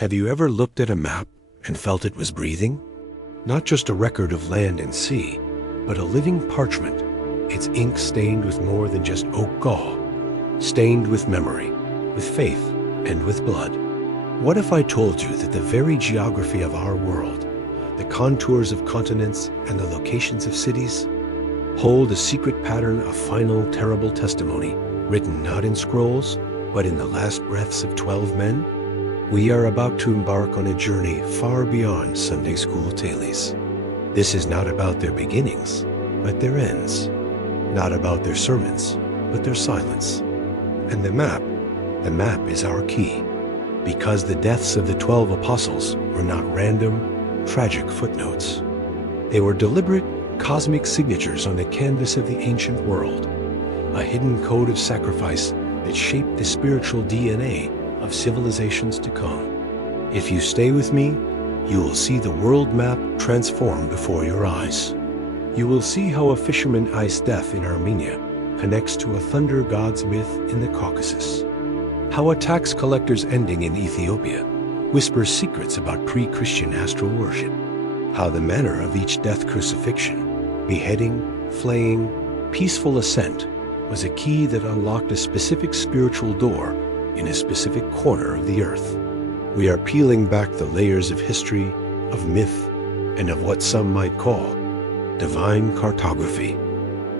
Have you ever looked at a map and felt it was breathing? Not just a record of land and sea, but a living parchment, its ink stained with more than just oak gall, stained with memory, with faith, and with blood. What if I told you that the very geography of our world, the contours of continents and the locations of cities, hold a secret pattern of final terrible testimony, written not in scrolls, but in the last breaths of 12 men? We are about to embark on a journey far beyond Sunday school tailies. This is not about their beginnings, but their ends. Not about their sermons, but their silence. And the map is our key. Because the deaths of the 12 apostles were not random, tragic footnotes. They were deliberate, cosmic signatures on the canvas of the ancient world, a hidden code of sacrifice that shaped the spiritual DNA of civilizations to come. If you stay with me, you will see the world map transform before your eyes. You will see how a fisherman iced death in Armenia connects to a thunder god's myth in the Caucasus. How a tax collector's ending in Ethiopia whispers secrets about pre-Christian astral worship. How the manner of each death crucifixion, beheading, flaying, peaceful ascent was a key that unlocked a specific spiritual door in a specific corner of the earth. We are peeling back the layers of history, of myth, and of what some might call divine cartography.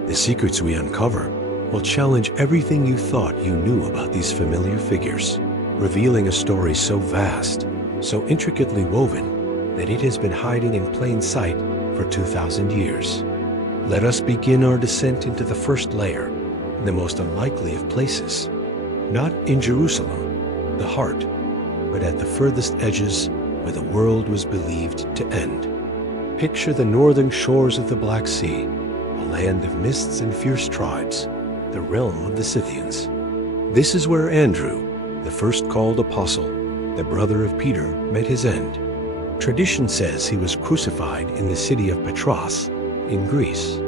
The secrets we uncover will challenge everything you thought you knew about these familiar figures, revealing a story so vast, so intricately woven, that it has been hiding in plain sight for 2,000 years. Let us begin our descent into the first layer, in the most unlikely of places. Not in Jerusalem, the heart, but at the furthest edges where the world was believed to end. Picture the northern shores of the Black Sea, a land of mists and fierce tribes, the realm of the Scythians. This is where Andrew, the first called apostle, the brother of Peter, met his end. Tradition says he was crucified in the city of Patras in Greece.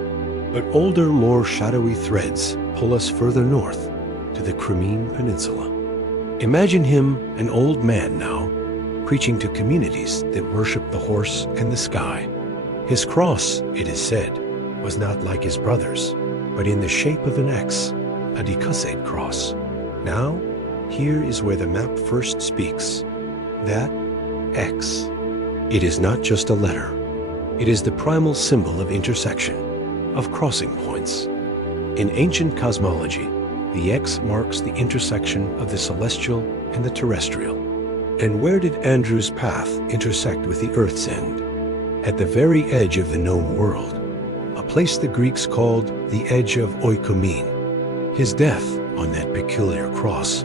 But older, more shadowy threads pull us further north to the Crimean Peninsula. Imagine him, an old man now, preaching to communities that worship the horse and the sky. His cross, it is said, was not like his brother's, but in the shape of an X, a decussate cross. Now, here is where the map first speaks. That X. It is not just a letter. It is the primal symbol of intersection, of crossing points. In ancient cosmology, the X marks the intersection of the celestial and the terrestrial. And where did Andrew's path intersect with the Earth's end? At the very edge of the known world, a place the Greeks called the edge of oikoumene. His death on that peculiar cross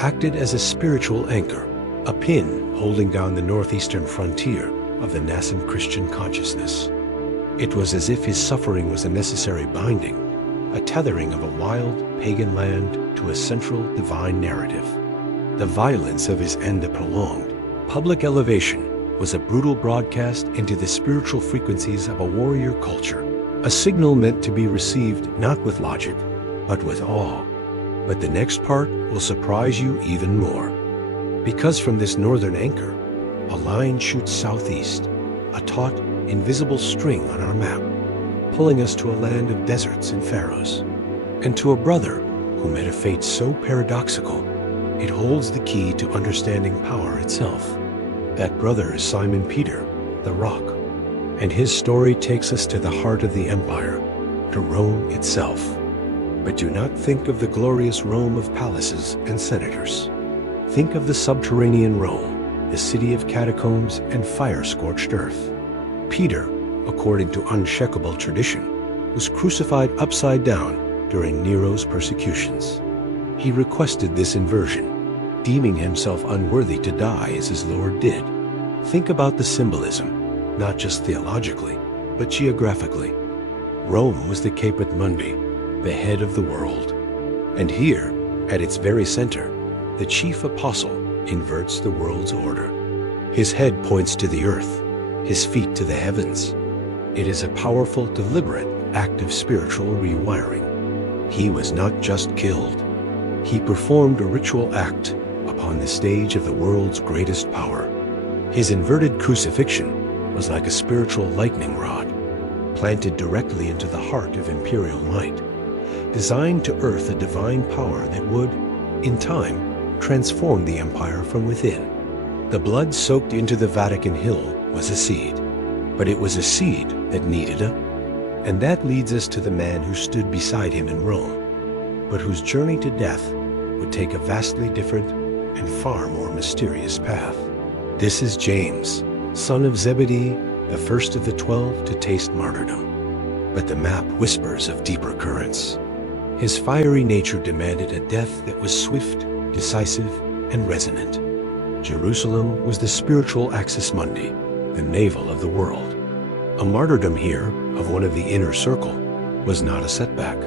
acted as a spiritual anchor, a pin holding down the northeastern frontier of the nascent Christian consciousness. It was as if his suffering was a necessary binding, a tethering of a wild, pagan land to a central divine narrative. The violence of his end, a prolonged, public elevation, was a brutal broadcast into the spiritual frequencies of a warrior culture, a signal meant to be received not with logic, but with awe. But the next part will surprise you even more. Because from this northern anchor, a line shoots southeast, a taut, invisible string on our map, pulling us to a land of deserts and pharaohs, and to a brother who met a fate so paradoxical, it holds the key to understanding power itself. That brother is Simon Peter, the Rock, and his story takes us to the heart of the empire, to Rome itself. But do not think of the glorious Rome of palaces and senators. Think of the subterranean Rome, the city of catacombs and fire-scorched earth. Peter, according to unshakable tradition, was crucified upside down during Nero's persecutions. He requested this inversion, deeming himself unworthy to die as his Lord did. Think about the symbolism, not just theologically, but geographically. Rome was the Caput Mundi, the head of the world. And here, at its very center, the chief apostle inverts the world's order. His head points to the earth, his feet to the heavens. It is a powerful, deliberate act of spiritual rewiring. He was not just killed. He performed a ritual act upon the stage of the world's greatest power. His inverted crucifixion was like a spiritual lightning rod, planted directly into the heart of imperial might, designed to earth a divine power that would, in time, transform the empire from within. The blood soaked into the Vatican Hill was a seed, but it was a seed that needed and that leads us to the man who stood beside him in Rome, but whose journey to death would take a vastly different and far more mysterious path. This is James, son of Zebedee, the first of the 12 to taste martyrdom. But the map whispers of deeper currents. His fiery nature demanded a death that was swift, decisive, and resonant. Jerusalem was the spiritual axis mundi, the navel of the world. A martyrdom here of one of the inner circle was not a setback.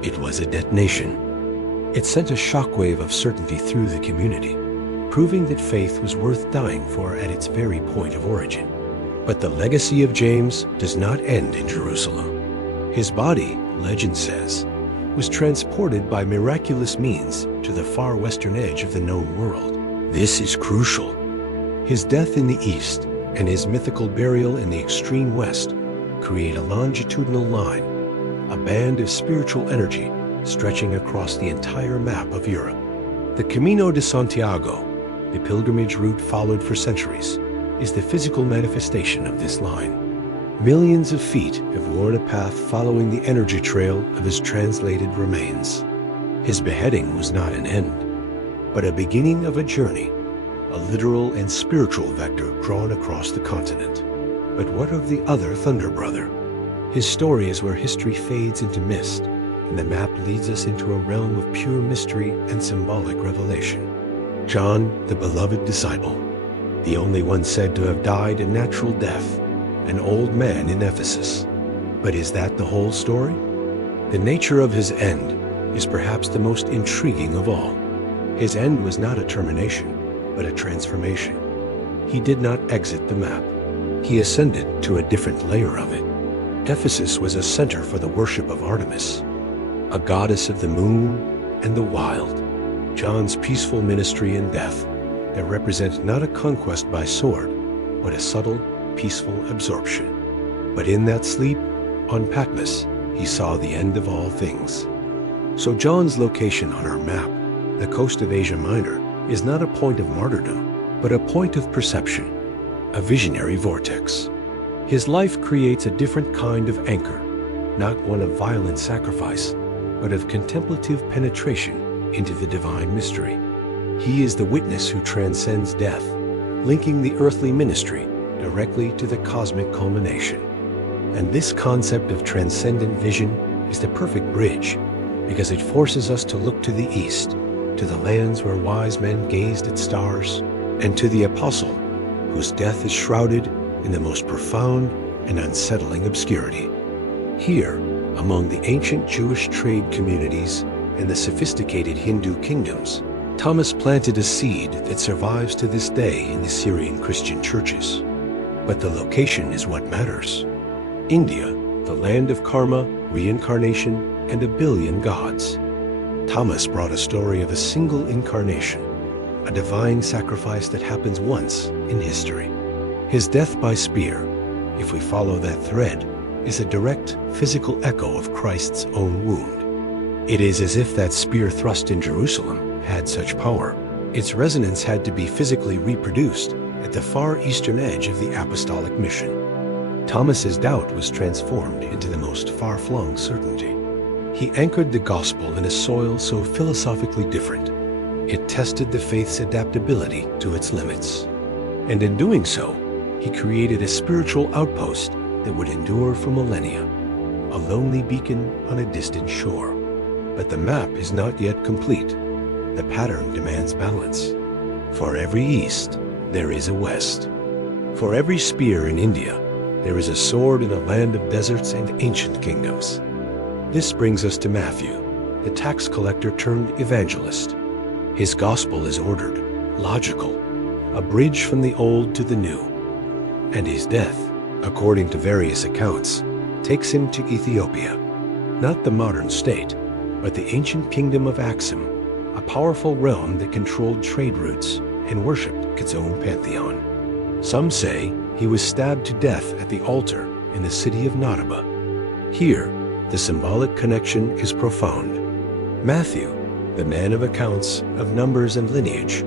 It was a detonation. It sent a shockwave of certainty through the community, proving that faith was worth dying for at its very point of origin. But the legacy of James does not end in Jerusalem. His body, legend says, was transported by miraculous means to the far western edge of the known world. This is crucial. His death in the east and his mythical burial in the extreme west create a longitudinal line, a band of spiritual energy stretching across the entire map of Europe. The Camino de Santiago, the pilgrimage route followed for centuries, is the physical manifestation of this line. Millions of feet have worn a path following the energy trail of his translated remains. His beheading was not an end, but a beginning of a journey, a literal and spiritual vector drawn across the continent. But what of the other Thunder Brother? His story is where history fades into mist, and the map leads us into a realm of pure mystery and symbolic revelation. John, the beloved disciple, the only one said to have died a natural death, an old man in Ephesus. But is that the whole story? The nature of his end is perhaps the most intriguing of all. His end was not a termination, but a transformation. He did not exit the map. He ascended to a different layer of it. Ephesus was a center for the worship of Artemis, a goddess of the moon and the wild. John's peaceful ministry in death that represent not a conquest by sword, but a subtle, peaceful absorption. But in that sleep, on Patmos, he saw the end of all things. So John's location on our map, the coast of Asia Minor, is not a point of martyrdom, but a point of perception, a visionary vortex. His life creates a different kind of anchor, not one of violent sacrifice, but of contemplative penetration into the divine mystery. He is the witness who transcends death, linking the earthly ministry directly to the cosmic culmination. And this concept of transcendent vision is the perfect bridge, because it forces us to look to the east, to the lands where wise men gazed at stars, and to the apostle, whose death is shrouded in the most profound and unsettling obscurity. Here, among the ancient Jewish trade communities and the sophisticated Hindu kingdoms, Thomas planted a seed that survives to this day in the Syrian Christian churches. But the location is what matters. India, the land of karma, reincarnation, and a billion gods. Thomas brought a story of a single incarnation, a divine sacrifice that happens once in history. His death by spear, if we follow that thread, is a direct physical echo of Christ's own wound. It is as if that spear thrust in Jerusalem had such power. Its resonance had to be physically reproduced at the far eastern edge of the apostolic mission. Thomas's doubt was transformed into the most far-flung certainty. He anchored the gospel in a soil so philosophically different. It tested the faith's adaptability to its limits. And in doing so, he created a spiritual outpost that would endure for millennia, a lonely beacon on a distant shore. But the map is not yet complete. The pattern demands balance. For every east, there is a west. For every spear in India, there is a sword in a land of deserts and ancient kingdoms. This brings us to Matthew, the tax collector turned evangelist. His gospel is ordered, logical, a bridge from the old to the new. And his death, according to various accounts, takes him to Ethiopia, not the modern state, but the ancient kingdom of Axum, a powerful realm that controlled trade routes and worshipped its own pantheon. Some say he was stabbed to death at the altar in the city of Naraba. Here, the symbolic connection is profound. Matthew, the man of accounts, of numbers and lineage,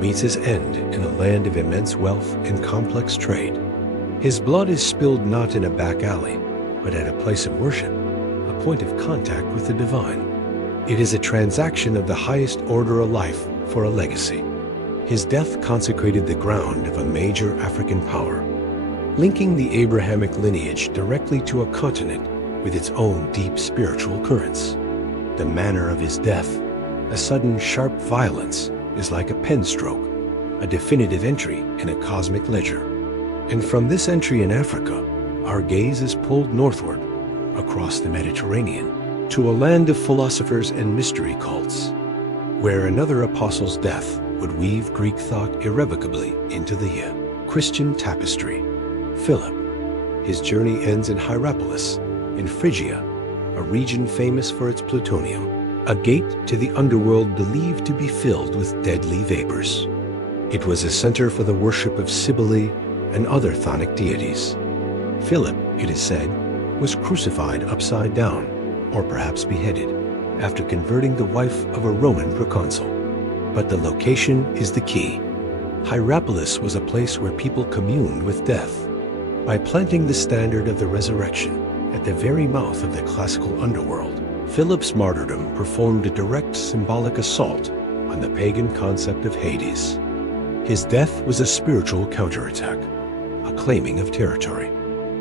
meets his end in a land of immense wealth and complex trade. His blood is spilled not in a back alley, but at a place of worship, a point of contact with the divine. It is a transaction of the highest order of life for a legacy. His death consecrated the ground of a major African power, linking the Abrahamic lineage directly to a continent with its own deep spiritual currents. The manner of his death, a sudden sharp violence, is like a pen stroke, a definitive entry in a cosmic ledger. And from this entry in Africa, our gaze is pulled northward, across the Mediterranean, to a land of philosophers and mystery cults, where another apostle's death would weave Greek thought irrevocably into the Christian tapestry. Philip. His journey ends in Hierapolis, in Phrygia, a region famous for its plutonium, a gate to the underworld believed to be filled with deadly vapors. It was a center for the worship of Cybele and other chthonic deities. Philip, it is said, was crucified upside down, or perhaps beheaded, after converting the wife of a Roman proconsul. But the location is the key. Hierapolis was a place where people communed with death. By planting the standard of the resurrection at the very mouth of the classical underworld, Philip's martyrdom performed a direct symbolic assault on the pagan concept of Hades. His death was a spiritual counterattack, a claiming of territory.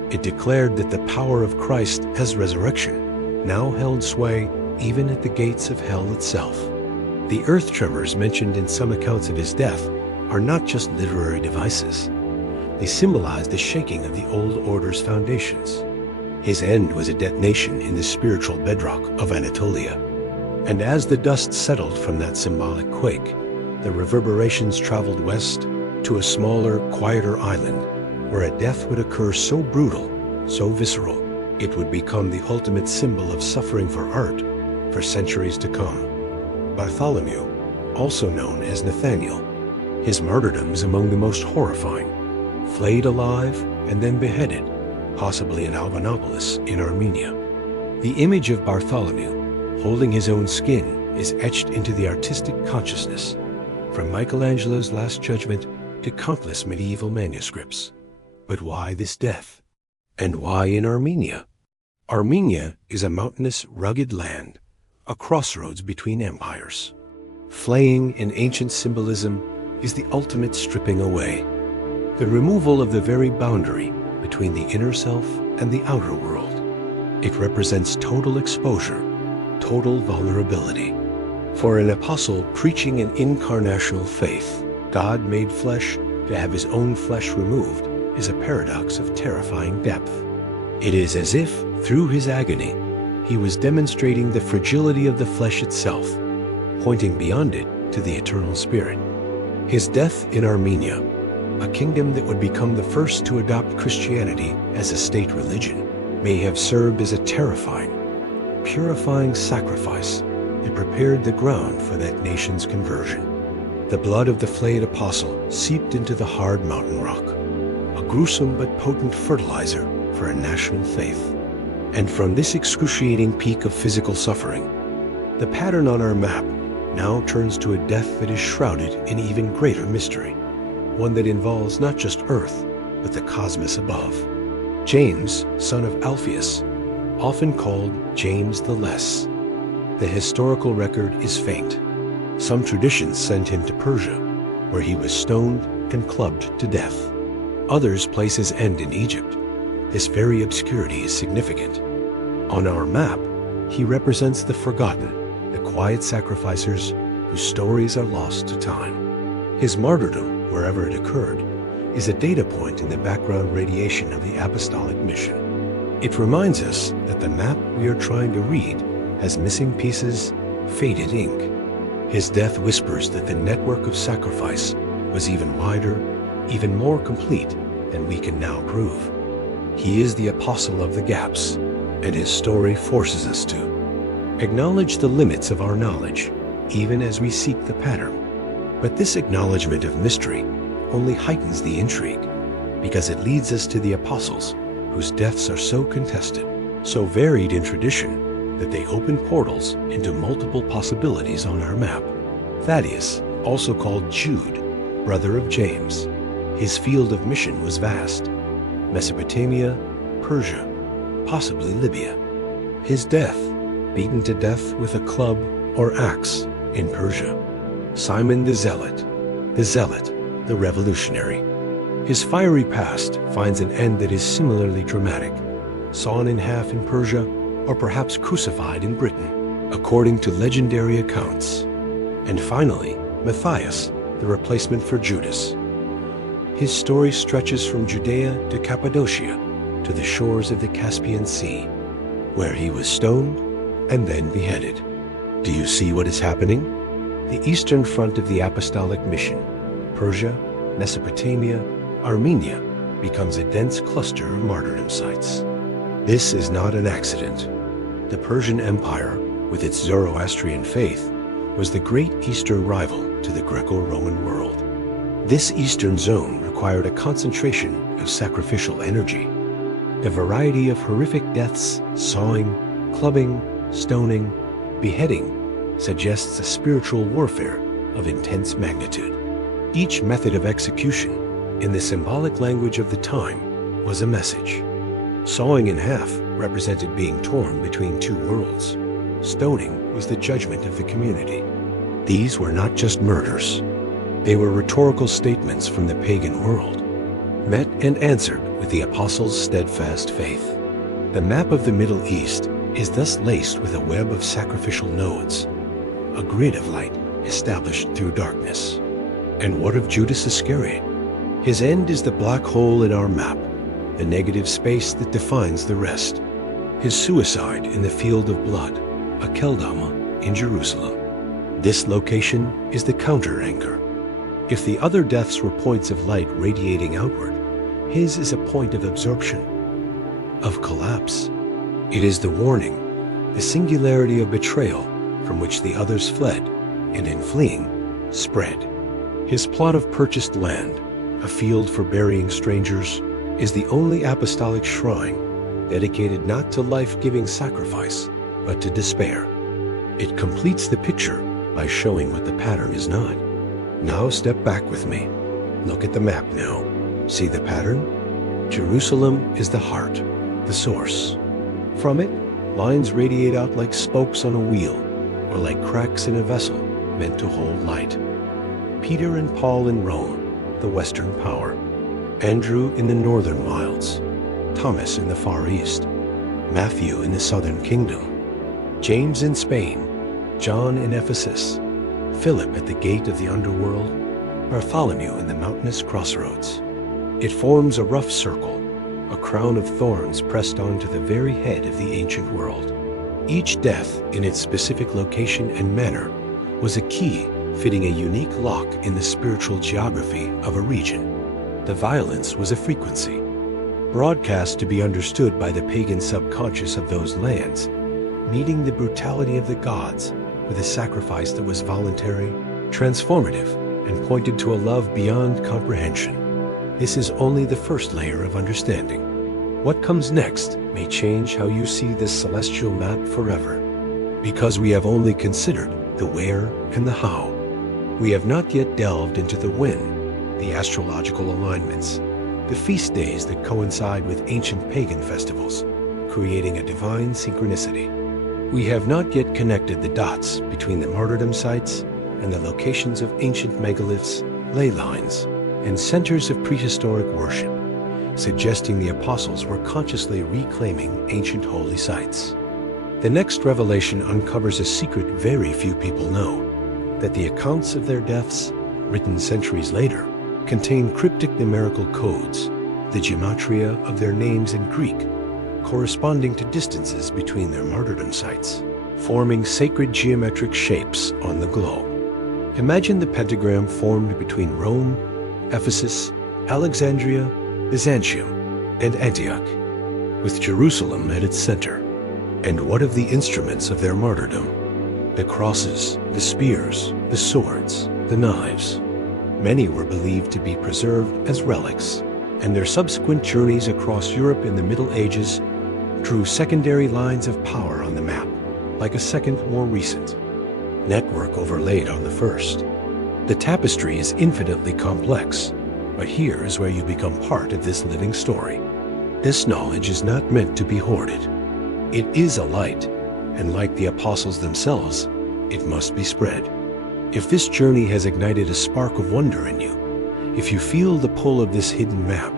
It declared that the power of Christ as resurrection now held sway even at the gates of hell itself. The earth tremors mentioned in some accounts of his death are not just literary devices. They symbolize the shaking of the old order's foundations. His end was a detonation in the spiritual bedrock of Anatolia. And as the dust settled from that symbolic quake, the reverberations traveled west to a smaller, quieter island where a death would occur so brutal, so visceral, it would become the ultimate symbol of suffering for art for centuries to come. Bartholomew, also known as Nathaniel, his martyrdom is among the most horrifying. Flayed alive and then beheaded, possibly in Albanopolis in Armenia. The image of Bartholomew holding his own skin is etched into the artistic consciousness, from Michelangelo's Last Judgment to countless medieval manuscripts. But why this death? And why in Armenia? Armenia is a mountainous, rugged land, a crossroads between empires. Flaying in ancient symbolism is the ultimate stripping away, the removal of the very boundary between the inner self and the outer world. It represents total exposure, total vulnerability. For an apostle preaching an incarnational faith, God made flesh to have his own flesh removed is a paradox of terrifying depth. It is as if, through his agony, he was demonstrating the fragility of the flesh itself, pointing beyond it to the eternal spirit. His death in Armenia, a kingdom that would become the first to adopt Christianity as a state religion, may have served as a terrifying, purifying sacrifice that prepared the ground for that nation's conversion. The blood of the flayed apostle seeped into the hard mountain rock, a gruesome but potent fertilizer for a national faith. And from this excruciating peak of physical suffering, the pattern on our map now turns to a death that is shrouded in even greater mystery, one that involves not just earth, but the cosmos above. James, son of Alphaeus, often called James the Less. The historical record is faint. Some traditions send him to Persia, where he was stoned and clubbed to death. Others place his end in Egypt. This very obscurity is significant. On our map, he represents the forgotten, the quiet sacrificers whose stories are lost to time. His martyrdom, wherever it occurred, is a data point in the background radiation of the apostolic mission. It reminds us that the map we are trying to read has missing pieces, faded ink. His death whispers that the network of sacrifice was even wider, even more complete than we can now prove. He is the apostle of the gaps, and his story forces us to acknowledge the limits of our knowledge even as we seek the pattern. But this acknowledgement of mystery only heightens the intrigue, because it leads us to the apostles, whose deaths are so contested, so varied in tradition, that they open portals into multiple possibilities on our map. Thaddeus, also called Jude, brother of James, his field of mission was vast: Mesopotamia, Persia, possibly Libya. His death, beaten to death with a club or axe in Persia. Simon the Zealot, the revolutionary. His fiery past finds an end that is similarly dramatic, sawn in half in Persia, or perhaps crucified in Britain, according to legendary accounts. And finally, Matthias, the replacement for Judas. His story stretches from Judea to Cappadocia to the shores of the Caspian Sea, where he was stoned and then beheaded. Do you see what is happening? The eastern front of the apostolic mission, Persia, Mesopotamia, Armenia, becomes a dense cluster of martyrdom sites. This is not an accident. The Persian Empire, with its Zoroastrian faith, was the great eastern rival to the Greco-Roman world. This eastern zone required a concentration of sacrificial energy. A variety of horrific deaths, sawing, clubbing, stoning, beheading, suggests a spiritual warfare of intense magnitude. Each method of execution, in the symbolic language of the time, was a message. Sawing in half represented being torn between two worlds. Stoning was the judgment of the community. These were not just murders. They were rhetorical statements from the pagan world, met and answered with the apostles' steadfast faith. The map of the Middle East is thus laced with a web of sacrificial nodes, a grid of light established through darkness. And what of Judas Iscariot? His end is the black hole in our map, the negative space that defines the rest. His suicide in the field of blood, Akeldama in Jerusalem. This location is the counter-anchor. If the other deaths were points of light radiating outward, his is a point of absorption, of collapse. It is the warning, the singularity of betrayal from which the others fled, and in fleeing, spread. His plot of purchased land, a field for burying strangers, is the only apostolic shrine dedicated not to life-giving sacrifice, but to despair. It completes the picture by showing what the pattern is not. Now step back with me. Look at the map now. See the pattern? Jerusalem is the heart, the source. From it, lines radiate out like spokes on a wheel, or like cracks in a vessel meant to hold light. Peter and Paul in Rome, the Western power. Andrew in the northern wilds. Thomas in the Far East. Matthew in the southern kingdom. James in Spain. John in Ephesus. Philip at the gate of the underworld. Bartholomew in the mountainous crossroads. It forms a rough circle, a crown of thorns pressed onto the very head of the ancient world. Each death in its specific location and manner was a key fitting a unique lock in the spiritual geography of a region. The violence was a frequency, broadcast to be understood by the pagan subconscious of those lands, meeting the brutality of the gods with a sacrifice that was voluntary, transformative, and pointed to a love beyond comprehension. This is only the first layer of understanding. What comes next may change how you see this celestial map forever, because we have only considered the where and the how. We have not yet delved into the when, the astrological alignments, the feast days that coincide with ancient pagan festivals, creating a divine synchronicity. We have not yet connected the dots between the martyrdom sites and the locations of ancient megaliths, ley lines, and centers of prehistoric worship, suggesting the apostles were consciously reclaiming ancient holy sites. The next revelation uncovers a secret very few people know, that the accounts of their deaths, written centuries later, contain cryptic numerical codes, the gematria of their names in Greek, corresponding to distances between their martyrdom sites, forming sacred geometric shapes on the globe. Imagine the pentagram formed between Rome, Ephesus, Alexandria, Byzantium, and Antioch, with Jerusalem at its center. And what of the instruments of their martyrdom? The crosses, the spears, the swords, the knives. Many were believed to be preserved as relics, and their subsequent journeys across Europe in the Middle Ages drew secondary lines of power on the map, like a second, more recent network overlaid on the first. The tapestry is infinitely complex, but here is where you become part of this living story. This knowledge is not meant to be hoarded. It is a light, and like the apostles themselves, it must be spread. If this journey has ignited a spark of wonder in you, if you feel the pull of this hidden map,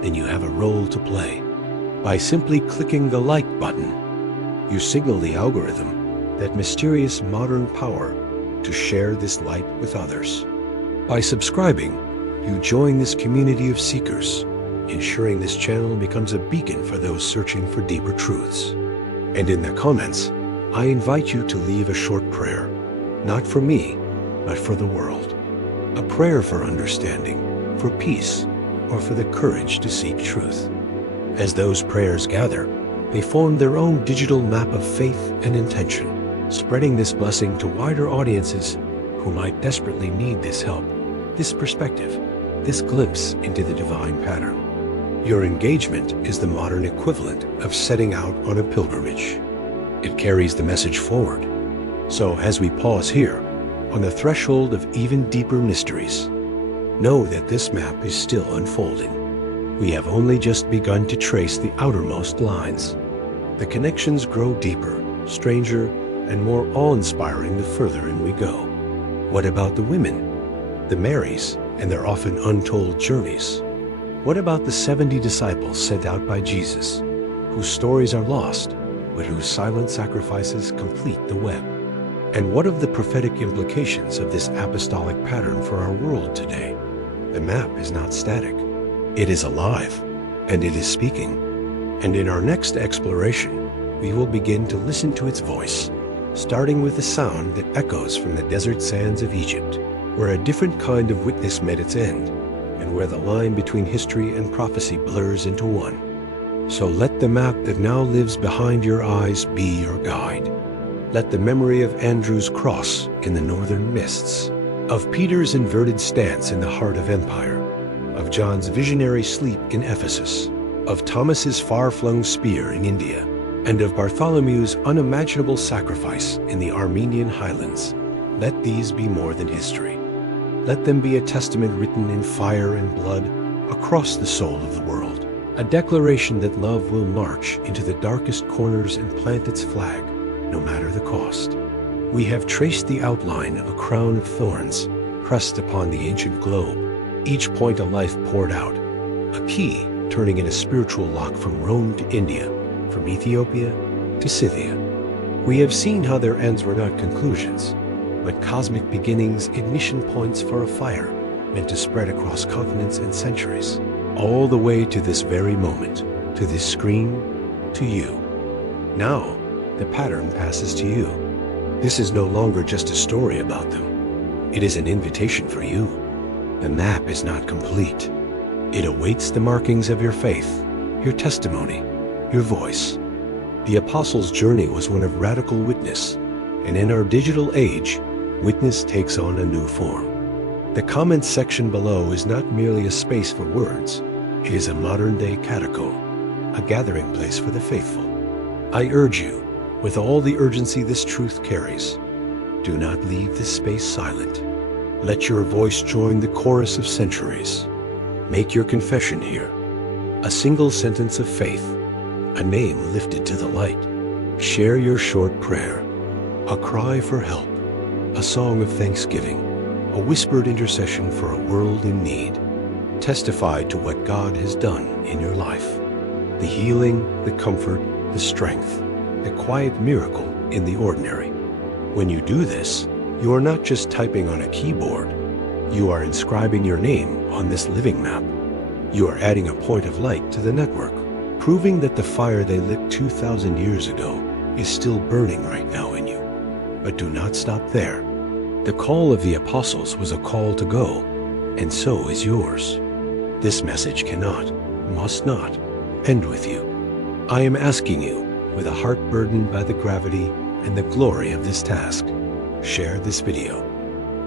then you have a role to play. By simply clicking the like button, you signal the algorithm, that mysterious modern power, to share this light with others. By subscribing, you join this community of seekers, ensuring this channel becomes a beacon for those searching for deeper truths. And in the comments, I invite you to leave a short prayer, not for me, but for the world. A prayer for understanding, for peace, or for the courage to seek truth. As those prayers gather, they form their own digital map of faith and intention, spreading this blessing to wider audiences who might desperately need this help, this perspective, this glimpse into the divine pattern. Your engagement is the modern equivalent of setting out on a pilgrimage. It carries the message forward. So as we pause here, on the threshold of even deeper mysteries, know that this map is still unfolding. We have only just begun to trace the outermost lines. The connections grow deeper, stranger, and more awe-inspiring the further in we go. What about the women, the Marys, and their often untold journeys? What about the 70 disciples sent out by Jesus, whose stories are lost, but whose silent sacrifices complete the web? And what of the prophetic implications of this apostolic pattern for our world today? The map is not static. It is alive, and it is speaking. And in our next exploration, we will begin to listen to its voice, starting with the sound that echoes from the desert sands of Egypt, where a different kind of witness met its end, and where the line between history and prophecy blurs into one. So let the map that now lives behind your eyes be your guide. Let the memory of Andrew's cross in the northern mists, of Peter's inverted stance in the heart of empire, of John's visionary sleep in Ephesus, of Thomas's far-flung spear in India, and of Bartholomew's unimaginable sacrifice in the Armenian highlands. Let these be more than history. Let them be a testament written in fire and blood across the soul of the world, a declaration that love will march into the darkest corners and plant its flag, no matter the cost. We have traced the outline of a crown of thorns pressed upon the ancient globe, each point a life poured out, a key turning in a spiritual lock from Rome to India, from Ethiopia to Scythia. We have seen how their ends were not conclusions, but cosmic beginnings, ignition points for a fire meant to spread across continents and centuries, all the way to this very moment, to this screen, to you. Now, the pattern passes to you. This is no longer just a story about them. It is an invitation for you. The map is not complete. It awaits the markings of your faith, your testimony, your voice. The apostles' journey was one of radical witness, and in our digital age, witness takes on a new form. The comments section below is not merely a space for words. It is a modern-day catacomb, a gathering place for the faithful. I urge you, with all the urgency this truth carries, do not leave this space silent. Let your voice join the chorus of centuries. Make your confession here. A single sentence of faith, a name lifted to the light. Share your short prayer, a cry for help, a song of thanksgiving, a whispered intercession for a world in need. Testify to what God has done in your life. The healing, the comfort, the strength, the quiet miracle in the ordinary. When you do this, you are not just typing on a keyboard. You are inscribing your name on this living map. You are adding a point of light to the network, proving that the fire they lit 2,000 years ago is still burning right now in you. But do not stop there. The call of the apostles was a call to go, and so is yours. This message cannot, must not, end with you. I am asking you, with a heart burdened by the gravity and the glory of this task, share this video.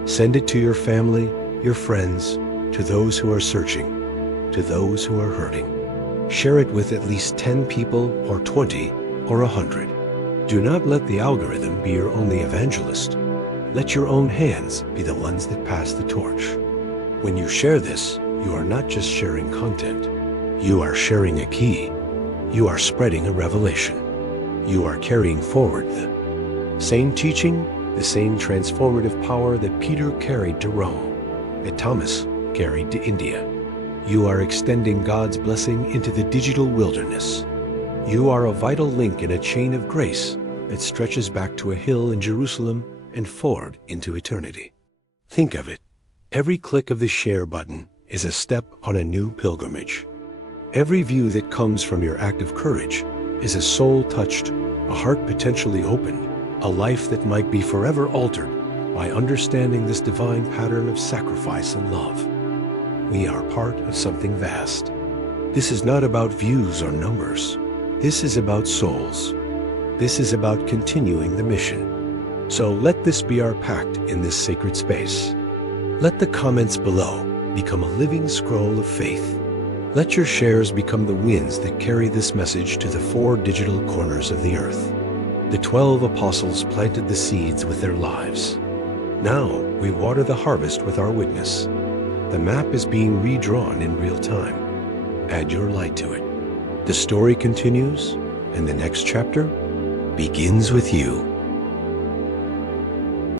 Send it to your family, your friends, to those who are searching, to those who are hurting. Share it with at least 10 people or 20 or 100. Do not let the algorithm be your only evangelist. Let your own hands be the ones that pass the torch. When you share this, you are not just sharing content. You are sharing a key. You are spreading a revelation. You are carrying forward the same teaching, the same transformative power that Peter carried to Rome, that Thomas carried to India. You are extending God's blessing into the digital wilderness. You are a vital link in a chain of grace that stretches back to a hill in Jerusalem and forward into eternity. Think of it. Every click of the share button is a step on a new pilgrimage. Every view that comes from your act of courage is a soul touched, a heart potentially opened, a life that might be forever altered by understanding this divine pattern of sacrifice and love. We are part of something vast. This is not about views or numbers. This is about souls. This is about continuing the mission. So let this be our pact in this sacred space. Let the comments below become a living scroll of faith. Let your shares become the winds that carry this message to the 4 digital corners of the earth. The 12 apostles planted the seeds with their lives. Now we water the harvest with our witness. The map is being redrawn in real time. Add your light to it. The story continues, and the next chapter begins with you.